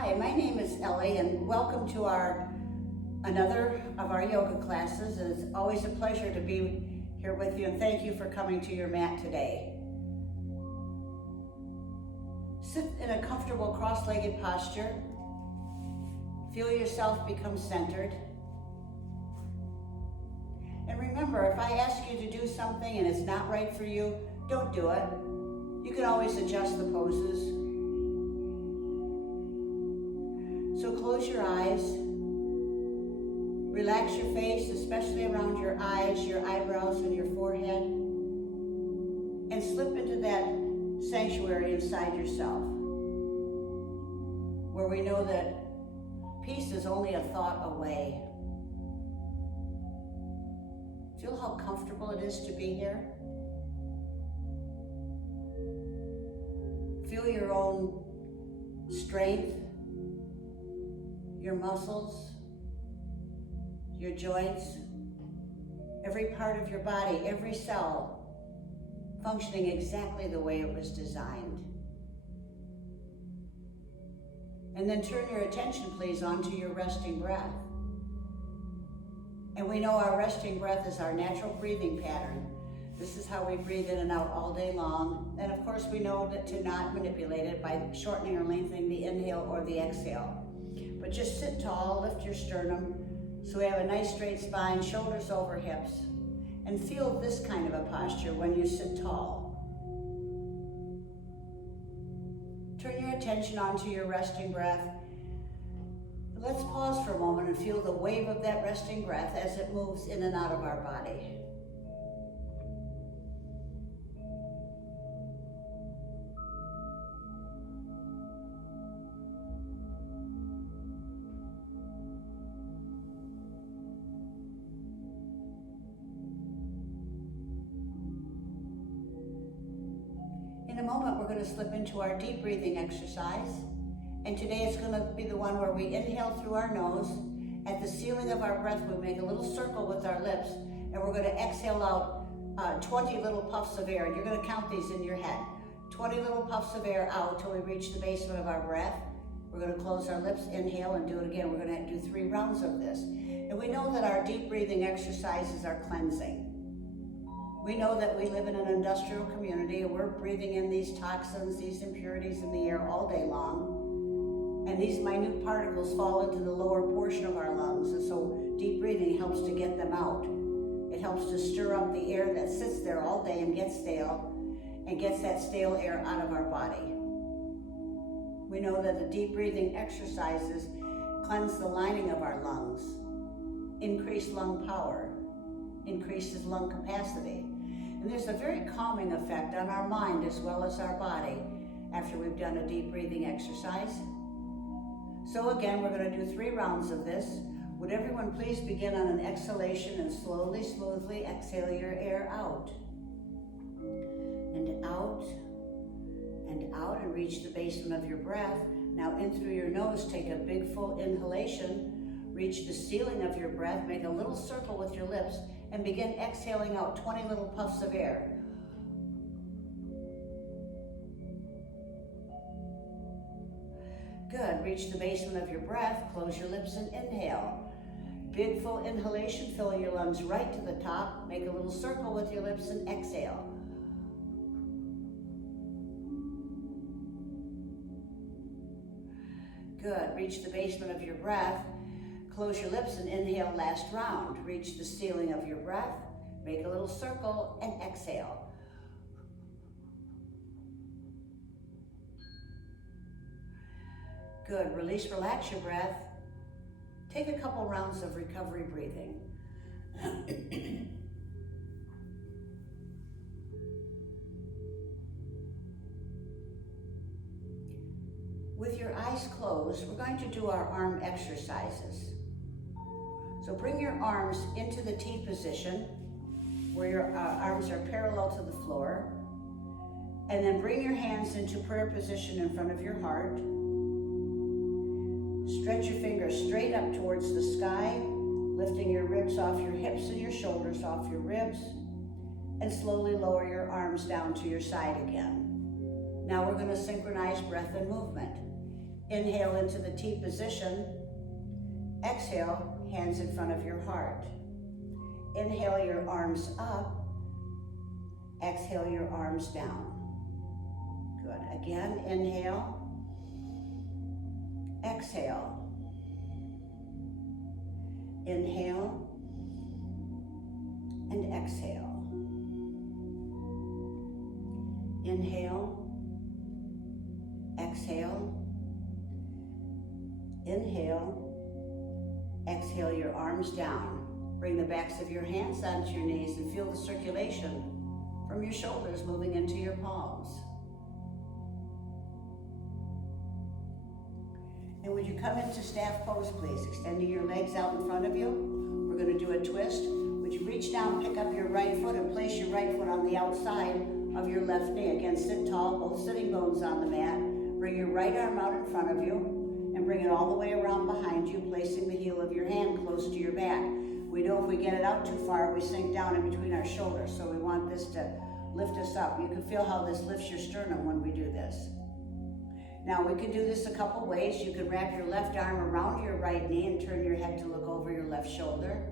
Hi, my name is Ellie and welcome to another of our yoga classes. And it's always a pleasure to be here with you, and thank you for coming to your mat today. Sit in a comfortable cross-legged posture. Feel yourself become centered. And remember, if I ask you to do something and it's not right for you, don't do it. You can always adjust the poses. So close your eyes. Relax your face, especially around your eyes, your eyebrows, and your forehead. And slip into that sanctuary inside yourself, where we know that peace is only a thought away. Feel how comfortable it is to be here. Feel your own strength, your muscles, your joints, every part of your body, every cell functioning exactly the way it was designed. And then turn your attention, please, onto your resting breath. And we know our resting breath is our natural breathing pattern. This is how we breathe in and out all day long. And of course, we know that to not manipulate it by shortening or lengthening the inhale or the exhale. But just sit tall, lift your sternum, so we have a nice straight spine, shoulders over hips. And feel this kind of a posture when you sit tall. Turn your attention onto your resting breath. Let's pause for a moment and feel the wave of that resting breath as it moves in and out of our body. In a moment, we're going to slip into our deep breathing exercise. And today it's going to be the one where we inhale through our nose. At the ceiling of our breath, we make a little circle with our lips, and we're going to exhale out 20 little puffs of air. And you're going to count these in your head. 20 little puffs of air out till we reach the basement of our breath. We're going to close our lips, inhale, and do it again. We're going to do 3 rounds of this. And we know that our deep breathing exercises are cleansing. We know that we live in an industrial community and we're breathing in these toxins, these impurities in the air all day long. And these minute particles fall into the lower portion of our lungs. And so deep breathing helps to get them out. It helps to stir up the air that sits there all day and gets stale and gets that stale air out of our body. We know that the deep breathing exercises cleanse the lining of our lungs, increase lung power, increases lung capacity. And there's a very calming effect on our mind as well as our body after we've done a deep breathing exercise. So again, we're going to do 3 rounds of this. Would everyone please begin on an exhalation and slowly, smoothly exhale your air out. And out, and reach the basement of your breath. Now in through your nose, take a big full inhalation. Reach the ceiling of your breath, make a little circle with your lips, and begin exhaling out 20 little puffs of air. Good, reach the basement of your breath, close your lips and inhale. Big full inhalation, fill your lungs right to the top, make a little circle with your lips and exhale. Good, reach the basement of your breath, close your lips and inhale last round. Reach the ceiling of your breath, make a little circle and exhale. Good, release, relax your breath. Take a couple rounds of recovery breathing. With your eyes closed, we're going to do our arm exercises. So bring your arms into the T position, where your arms are parallel to the floor. And then bring your hands into prayer position in front of your heart. Stretch your fingers straight up towards the sky, lifting your ribs off your hips and your shoulders off your ribs. And slowly lower your arms down to your side again. Now we're going to synchronize breath and movement. Inhale into the T position. Exhale, hands in front of your heart. Inhale your arms up. Exhale your arms down. Good. Again, inhale. Exhale. Inhale and exhale. Inhale. Exhale. Inhale. Exhale your arms down. Bring the backs of your hands onto your knees and feel the circulation from your shoulders moving into your palms. And would you come into staff pose, please? Extending your legs out in front of you. We're going to do a twist. Would you reach down, pick up your right foot, and place your right foot on the outside of your left knee. Again, sit tall, both sitting bones on the mat. Bring your right arm out in front of you and bring it all the way around behind you, placing the heel of your hand close to your back. We know if we get it out too far, we sink down in between our shoulders, so we want this to lift us up. You can feel how this lifts your sternum when we do this. Now we can do this a couple ways. You can wrap your left arm around your right knee and turn your head to look over your left shoulder.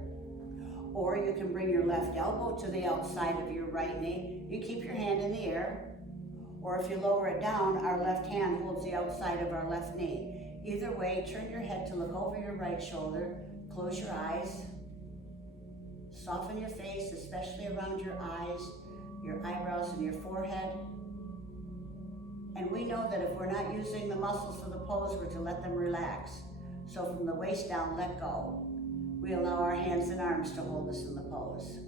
Or you can bring your left elbow to the outside of your right knee. You keep your hand in the air. Or if you lower it down, our left hand holds the outside of our left knee. Either way, turn your head to look over your right shoulder. Close your eyes. Soften your face, especially around your eyes, your eyebrows, and your forehead. And we know that if we're not using the muscles for the pose, we're to let them relax. So from the waist down, let go. We allow our hands and arms to hold us in the pose.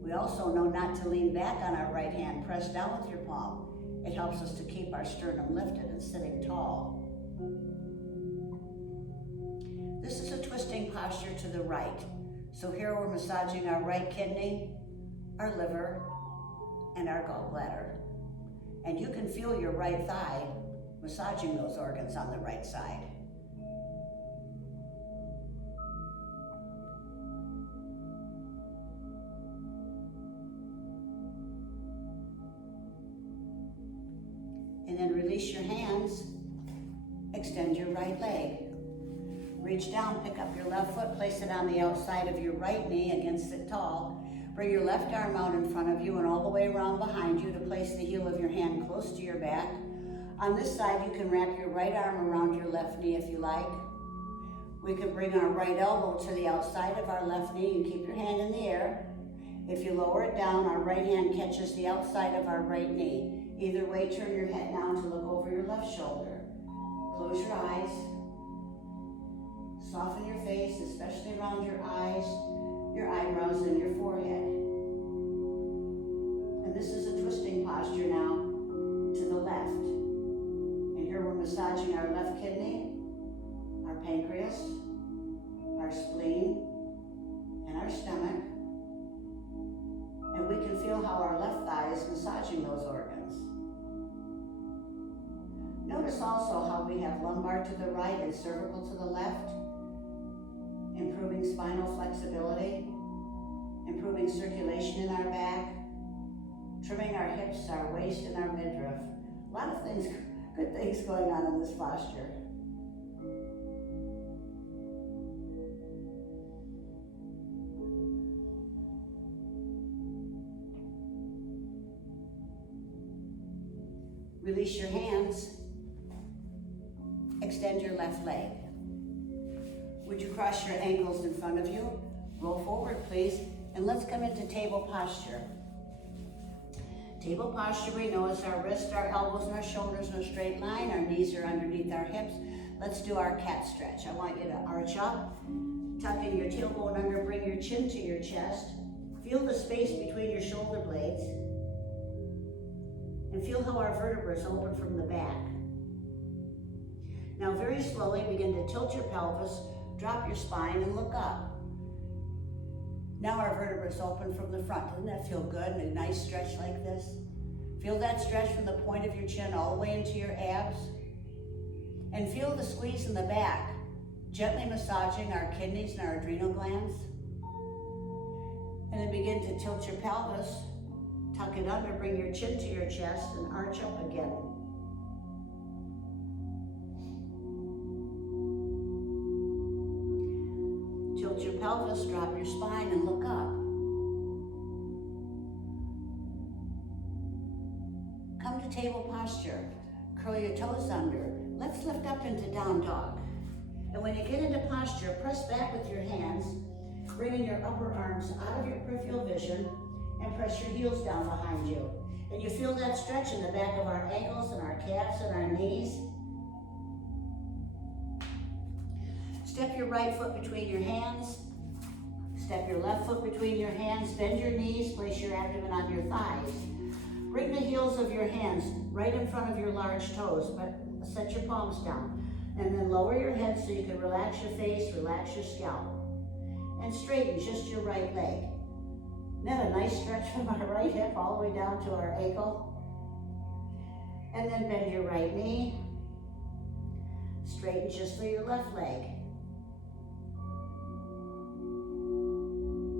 We also know not to lean back on our right hand. Press down with your palm. It helps us to keep our sternum lifted and sitting tall. This is a twisting posture to the right. So here we're massaging our right kidney, our liver, and our gallbladder. And you can feel your right thigh massaging those organs on the right side. And then release your hands, extend your right leg. Reach down, pick up your left foot, place it on the outside of your right knee, again sit tall. Bring your left arm out in front of you and all the way around behind you to place the heel of your hand close to your back. On this side, you can wrap your right arm around your left knee if you like. We can bring our right elbow to the outside of our left knee and keep your hand in the air. If you lower it down, our right hand catches the outside of our right knee. Either way, turn your head down to look over your left shoulder. Close your eyes. Soften your face, especially around your eyes, your eyebrows, and your forehead. And this is a twisting posture now to the left. And here we're massaging our left kidney, our pancreas, our spleen, and our stomach. And we can feel how our left thigh is massaging those organs. Notice also how we have lumbar to the right and cervical to the left, improving spinal flexibility, improving circulation in our back, trimming our hips, our waist, and our midriff. A lot of things, good things going on in this posture. Release your hands. Extend your left leg. Would you cross your ankles in front of you? Roll forward, please, and let's come into table posture. Table posture, we know is our wrists, our elbows, and our shoulders in a straight line. Our knees are underneath our hips. Let's do our cat stretch. I want you to arch up, tuck in your tailbone under, bring your chin to your chest. Feel the space between your shoulder blades. And feel how our vertebrae open from the back. Now very slowly begin to tilt your pelvis, drop your spine, and look up. Now our vertebrae open from the front. Doesn't that feel good? And a nice stretch like this. Feel that stretch from the point of your chin all the way into your abs. And feel the squeeze in the back, gently massaging our kidneys and our adrenal glands. And then begin to tilt your pelvis, tuck it under, bring your chin to your chest, and arch up again. pelvis, drop your spine, and look up. Come to table posture. Curl your toes under. Let's lift up into down dog. And when you get into posture, press back with your hands, bringing your upper arms out of your peripheral vision, and press your heels down behind you. And you feel that stretch in the back of our ankles and our calves and our knees. Step your right foot between your hands. Step your left foot between your hands. Bend your knees. Place your abdomen on your thighs. Bring the heels of your hands right in front of your large toes, but set your palms down. And then lower your head so you can relax your face, relax your scalp. And straighten just your right leg. Then a nice stretch from our right hip all the way down to our ankle. And then bend your right knee. Straighten just through your left leg.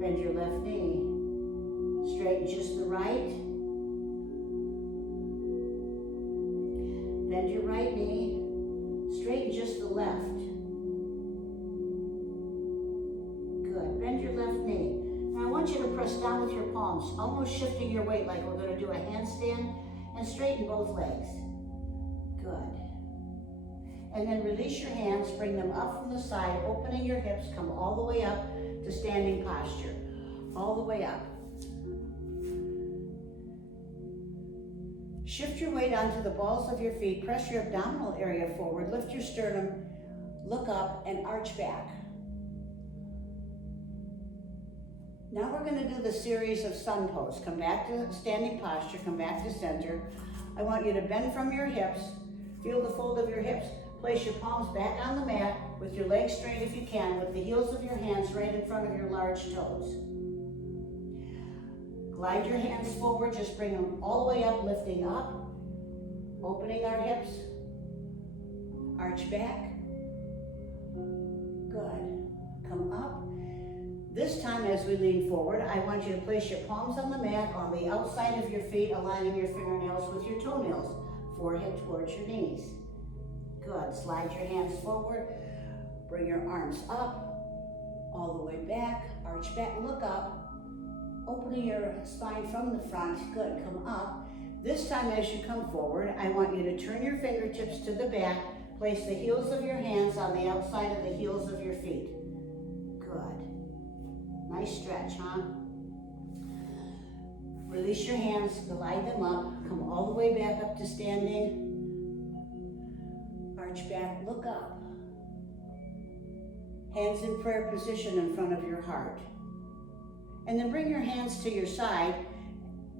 Bend your left knee. Straighten just the right. Bend your right knee. Straighten just the left. Good. Bend your left knee. Now I want you to press down with your palms, almost shifting your weight like we're going to do a handstand, and straighten both legs. Good. And then release your hands, bring them up from the side, opening your hips, come all the way up to standing posture. All the way up. Shift your weight onto the balls of your feet, press your abdominal area forward, lift your sternum, look up, and arch back. Now we're going to do the series of sun pose. Come back to standing posture, come back to center. I want you to bend from your hips, feel the fold of your hips, place your palms back on the mat with your legs straight if you can, with the heels of your hands right in front of your large toes. Glide your hands forward, just bring them all the way up, lifting up, opening our hips, arch back, good, come up. This time as we lean forward, I want you to place your palms on the mat on the outside of your feet, aligning your fingernails with your toenails, forehead towards your knees. Good, slide your hands forward, bring your arms up, all the way back, arch back, look up, opening your spine from the front, good, come up. This time as you come forward, I want you to turn your fingertips to the back, place the heels of your hands on the outside of the heels of your feet. Good. Nice stretch, huh? Release your hands, glide them up, come all the way back up to standing. Arch back, look up. Hands in prayer position in front of your heart. And then bring your hands to your side,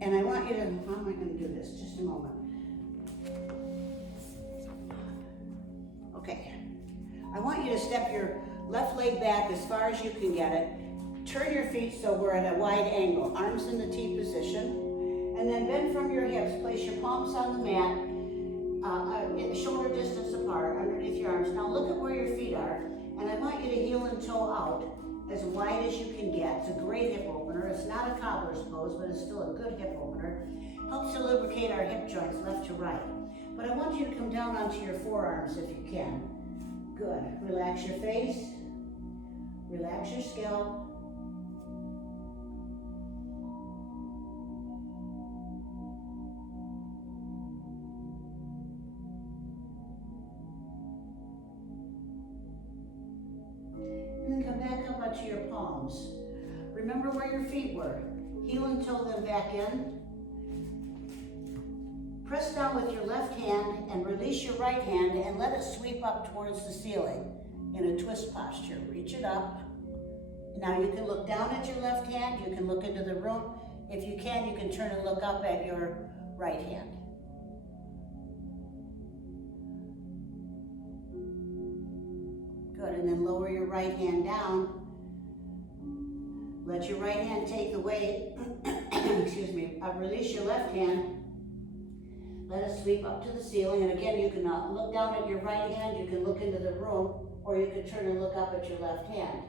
and I want you to, how am I going to do this? Just a moment. Okay. I want you to step your left leg back as far as you can get it. Turn your feet so we're at a wide angle. Arms in the T position. And then bend from your hips. Place your palms on the mat, shoulder distance apart, underneath your arms. Now look at where your feet are, and I want you to heel and toe out as wide as you can get. It's a great hip opener. It's not a cobbler's pose, but it's still a good hip opener. Helps to lubricate our hip joints left to right. But I want you to come down onto your forearms if you can. Good. Relax your face. Relax your scalp. Back up onto your palms. Remember where your feet were. Heel and toe them back in. Press down with your left hand and release your right hand and let it sweep up towards the ceiling in a twist posture. Reach it up. Now you can look down at your left hand. You can look into the room. If you can, you can turn and look up at your right hand. Good, and then lower your right hand down. Let your right hand take the weight. Excuse me. Release your left hand. Let it sweep up to the ceiling. And again, you can look down at your right hand. You can look into the room, or you can turn and look up at your left hand.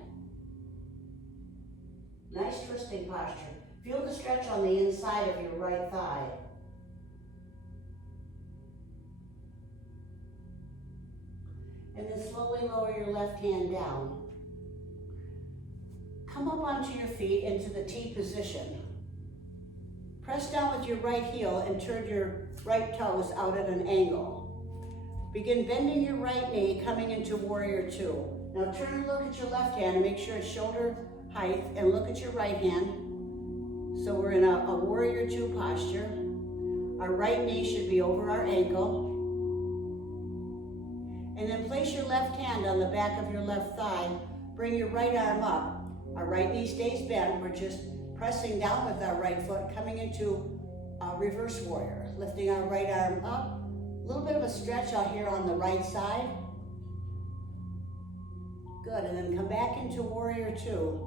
Nice twisting posture. Feel the stretch on the inside of your right thigh. And then slowly lower your left hand down. come up onto your feet into the T position. Press down with your right heel and turn your right toes out at an angle. Begin bending your right knee, coming into warrior two. Now turn and look at your left hand and make sure it's shoulder height, and look at your right hand. So we're in a warrior two posture. Our right knee should be over our ankle. And then place your left hand on the back of your left thigh. Bring your right arm up. Our right knee stays bent. We're just pressing down with our right foot, coming into a reverse warrior. Lifting our right arm up. A little bit of a stretch out here on the right side. Good, and then come back into warrior two.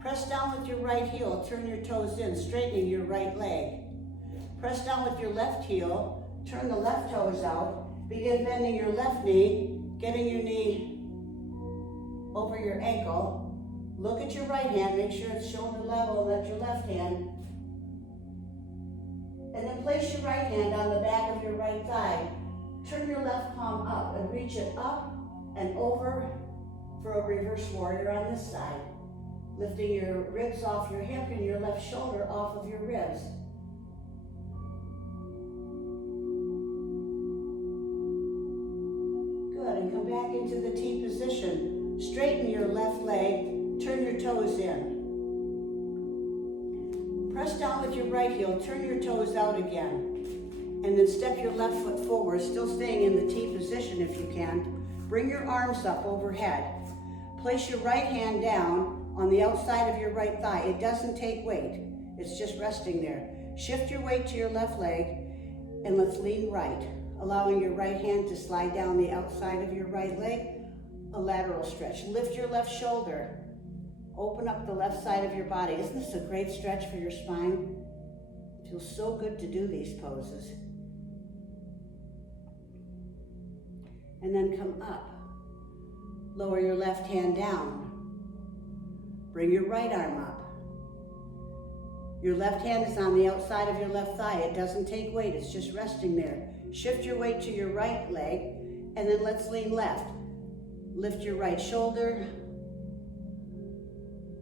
Press down with your right heel, turn your toes in, straightening your right leg. Press down with your left heel, turn the left toes out, begin bending your left knee, getting your knee over your ankle. Look at your right hand, make sure it's shoulder level, and at your left hand. And then place your right hand on the back of your right thigh. Turn your left palm up and reach it up and over for a reverse warrior on this side. Lifting your ribs off your hip and your left shoulder off of your ribs. Good, and come back into the T position. Straighten your left leg, turn your toes in. Press down with your right heel, turn your toes out again. And then step your left foot forward, still staying in the T position if you can. Bring your arms up overhead. Place your right hand down on the outside of your right thigh. It doesn't take weight, it's just resting there. Shift your weight to your left leg and let's lean right, allowing your right hand to slide down the outside of your right leg, a lateral stretch. Lift your left shoulder, open up the left side of your body. Isn't this a great stretch for your spine? It feels so good to do these poses. And then come up. Lower your left hand down. Bring your right arm up. Your left hand is on the outside of your left thigh. It doesn't take weight, it's just resting there. Shift your weight to your right leg, and then let's lean left. Lift your right shoulder,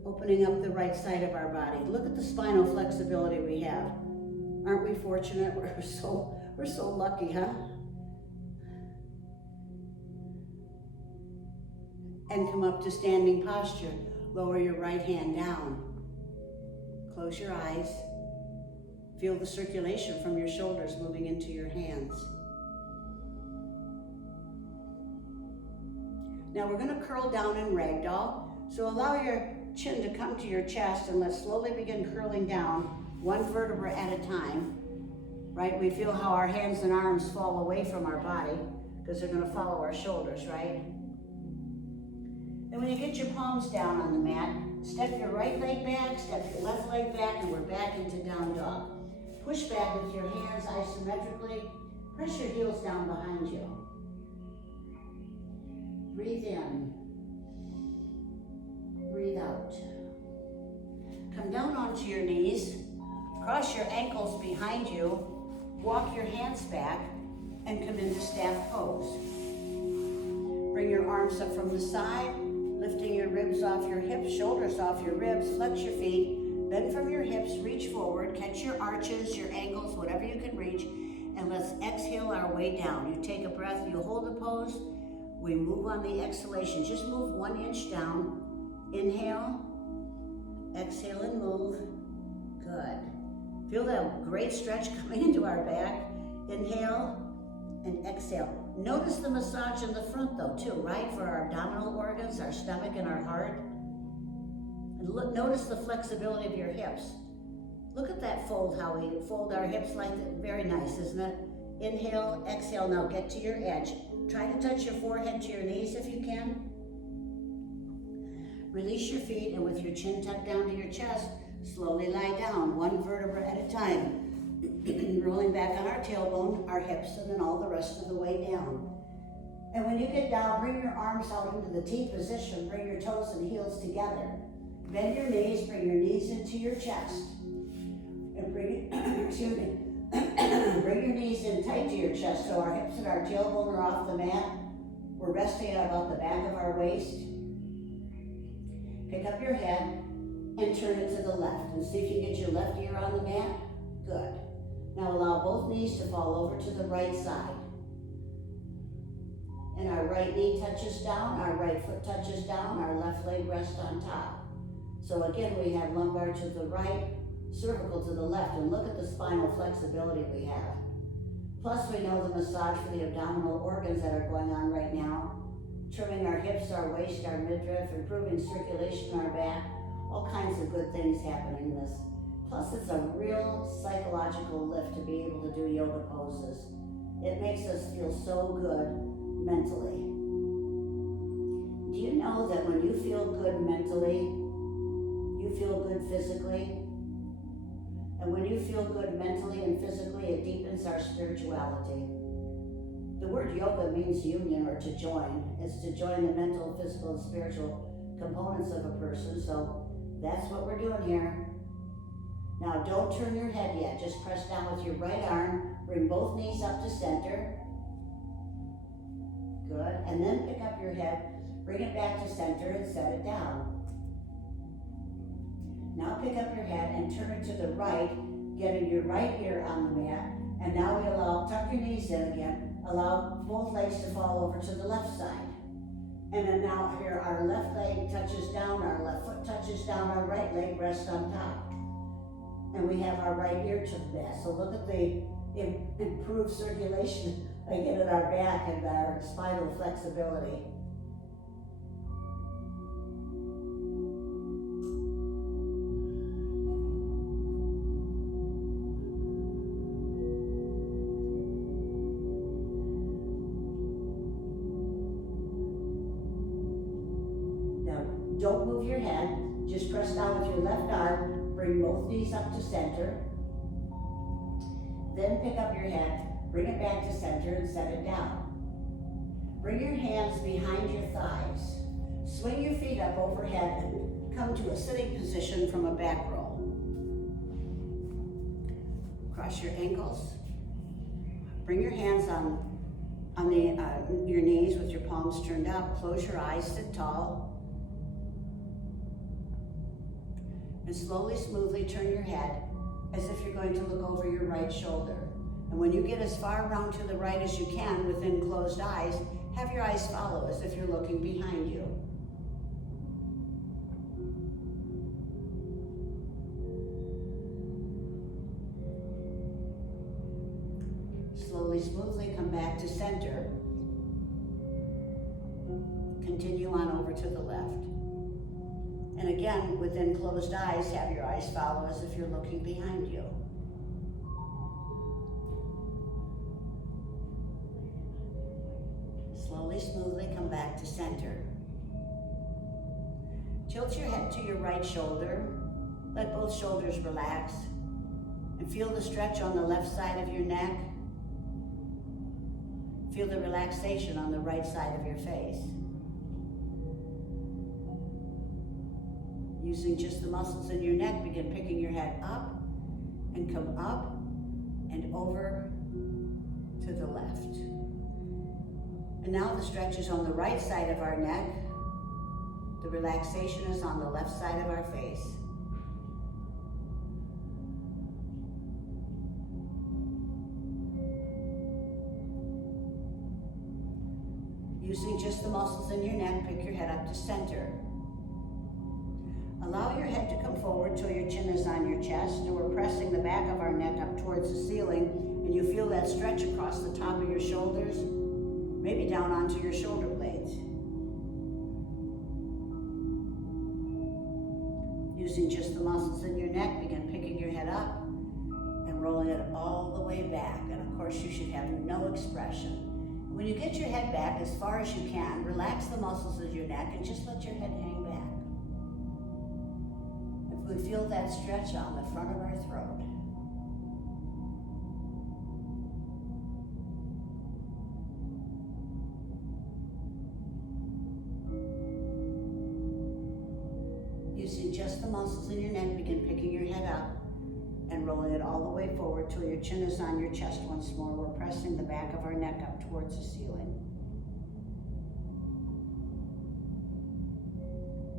opening up the right side of our body. Look at the spinal flexibility we have. Aren't we fortunate? We're so lucky, huh? And come up to standing posture. Lower your right hand down. Close your eyes. Feel the circulation from your shoulders moving into your hands. Now we're going to curl down in ragdoll. So allow your chin to come to your chest and let's slowly begin curling down, one vertebra at a time. Right? We feel how our hands and arms fall away from our body because they're going to follow our shoulders, right? And when you get your palms down on the mat, step your right leg back, step your left leg back, and we're back into down dog. Push back with your hands isometrically. Press your heels down behind you. Breathe in. Breathe out. Come down onto your knees. Cross your ankles behind you. Walk your hands back and come into staff pose. Bring your arms up from the side. Lifting your ribs off your hips, shoulders off your ribs, flex your feet, bend from your hips, reach forward, catch your arches, your ankles, whatever you can reach, and let's exhale our way down. You take a breath, you hold the pose, we move on the exhalation. Just move 1 inch down. Inhale, exhale and move. Good. Feel that great stretch coming into our back. Inhale and exhale. Notice the massage in the front though too, right? For our abdominal organs, our stomach and our heart. And look, notice the flexibility of your hips. Look at that fold, how we fold our hips like that. Very nice, isn't it? Inhale, exhale, now get to your edge. Try to touch your forehead to your knees if you can. Release your feet and with your chin tucked down to your chest, slowly lie down, one vertebra at a time. Rolling back on our tailbone, our hips, and then all the rest of the way down. And when you get down, bring your arms out into the T position, bring your toes and heels together. Bend your knees, bring your knees into your chest. And bring your knees in tight to your chest so our hips and our tailbone are off the mat. We're resting at about the back of our waist. Pick up your head and turn it to the left. And see if you get your left ear on the mat. Good. Now allow both knees to fall over to the right side. And our right knee touches down, our right foot touches down, our left leg rests on top. So again, we have lumbar to the right, cervical to the left, and look at the spinal flexibility we have. Plus, we know the massage for the abdominal organs that are going on right now, trimming our hips, our waist, our midriff, improving circulation in our back, all kinds of good things happening in this. Plus, it's a real psychological lift to be able to do yoga poses. It makes us feel so good mentally. Do you know that when you feel good mentally, you feel good physically? And when you feel good mentally and physically, it deepens our spirituality. The word yoga means union or to join. It's to join the mental, physical, and spiritual components of a person. So that's what we're doing here. Now don't turn your head yet. Just press down with your right arm. Bring both knees up to center. Good. And then pick up your head. Bring it back to center and set it down. Now pick up your head and turn it to the right, getting your right ear on the mat. And now we tuck your knees in again. Allow both legs to fall over to the left side. And then now here, our left leg touches down, our left foot touches down, our right leg rests on top. And we have our right ear to the mat. So look at the improved circulation again in our back and our spinal flexibility. Don't move your head, just press down with your left arm, bring both knees up to center. Then pick up your head, bring it back to center and set it down. Bring your hands behind your thighs. Swing your feet up overhead and come to a sitting position from a back roll. Cross your ankles. Bring your hands on your knees with your palms turned up. Close your eyes, sit tall. And slowly, smoothly turn your head as if you're going to look over your right shoulder. And when you get as far around to the right as you can within closed eyes, have your eyes follow as if you're looking behind you. Slowly, smoothly come back to center. Continue on over to the left. And again, within closed eyes, have your eyes follow as if you're looking behind you. Slowly, smoothly come back to center. Tilt your head to your right shoulder. Let both shoulders relax. And feel the stretch on the left side of your neck. Feel the relaxation on the right side of your face. Using just the muscles in your neck, begin picking your head up and come up and over to the left. And now the stretch is on the right side of our neck. The relaxation is on the left side of our face. Using just the muscles in your neck, pick your head up to center. Allow your head to come forward till your chin is on your chest, and we're pressing the back of our neck up towards the ceiling, and you feel that stretch across the top of your shoulders, maybe down onto your shoulder blades. Using just the muscles in your neck, begin picking your head up and rolling it all the way back. And of course, you should have no expression. When you get your head back as far as you can, relax the muscles of your neck and just let your head hang back. We feel that stretch on the front of our throat. Using just the muscles in your neck, begin picking your head up and rolling it all the way forward till your chin is on your chest once more. We're pressing the back of our neck up towards the ceiling.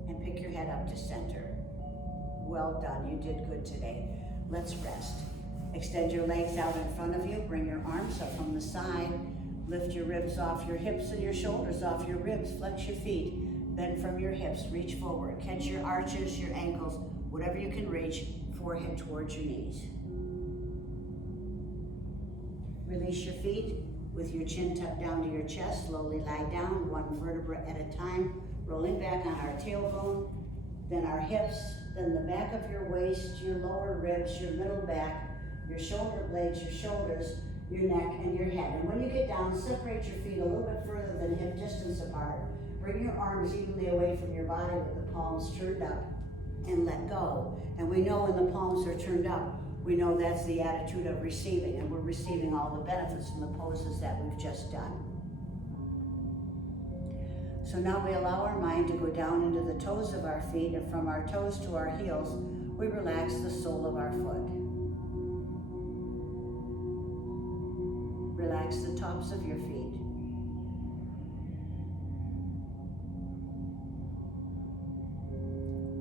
And pick your head up to center. Well done, you did good today. Let's rest. Extend your legs out in front of you, bring your arms up from the side, lift your ribs off your hips and your shoulders off your ribs, flex your feet, bend from your hips, reach forward, catch your arches, your ankles, whatever you can reach, forehead towards your knees. Release your feet with your chin tucked down to your chest, slowly lie down, one vertebra at a time, rolling back on our tailbone, then our hips, then the back of your waist, your lower ribs, your middle back, your shoulder blades, your shoulders, your neck, and your head. And when you get down, separate your feet a little bit further than hip distance apart. Bring your arms evenly away from your body with the palms turned up and let go. And we know when the palms are turned up, we know that's the attitude of receiving, and we're receiving all the benefits from the poses that we've just done. So now we allow our mind to go down into the toes of our feet, and from our toes to our heels, we relax the sole of our foot. Relax the tops of your feet.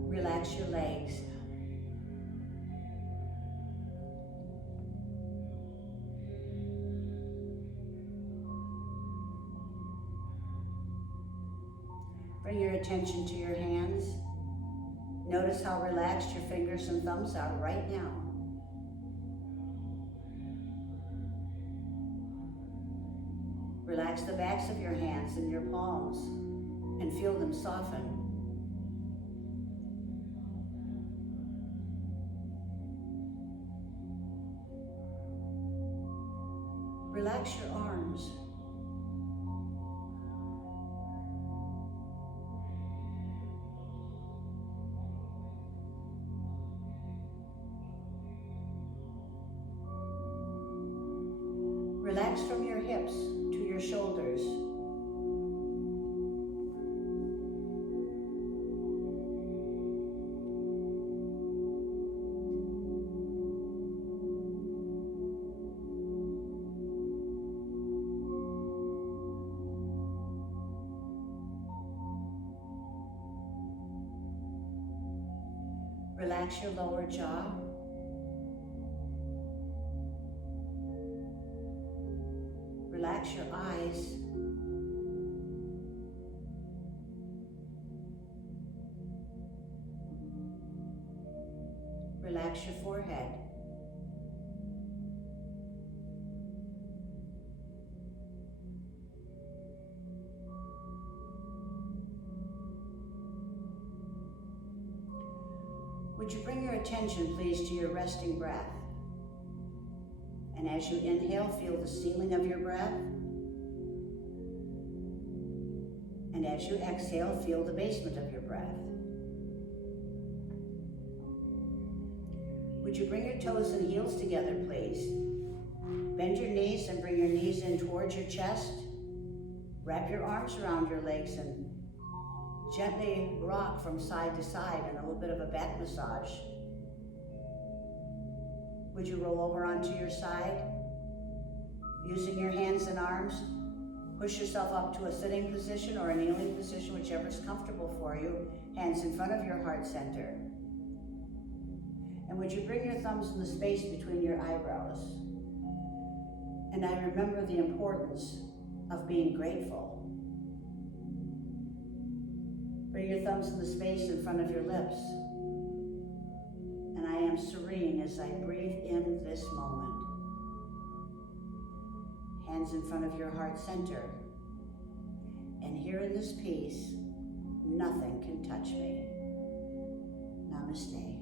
Relax your legs. Bring your attention to your hands. Notice how relaxed your fingers and thumbs are right now. Relax the backs of your hands and your palms and feel them soften. Relax your arms. Relax from your hips to your shoulders. Relax your lower jaw. Relax your eyes. Relax your forehead. Would you bring your attention, please, to your resting breath? And as you inhale, feel the ceiling of your breath. And as you exhale, feel the basement of your breath. Would you bring your toes and heels together, please? Bend your knees and bring your knees in towards your chest. Wrap your arms around your legs and gently rock from side to side in a little bit of a back massage. Would you roll over onto your side? Using your hands and arms, push yourself up to a sitting position or a kneeling position, whichever is comfortable for you. Hands in front of your heart center. And would you bring your thumbs in the space between your eyebrows? And I remember the importance of being grateful. Bring your thumbs in the space in front of your lips. And I am serene as I breathe in this moment. Hands in front of your heart center. And here in this peace, nothing can touch me. Namaste.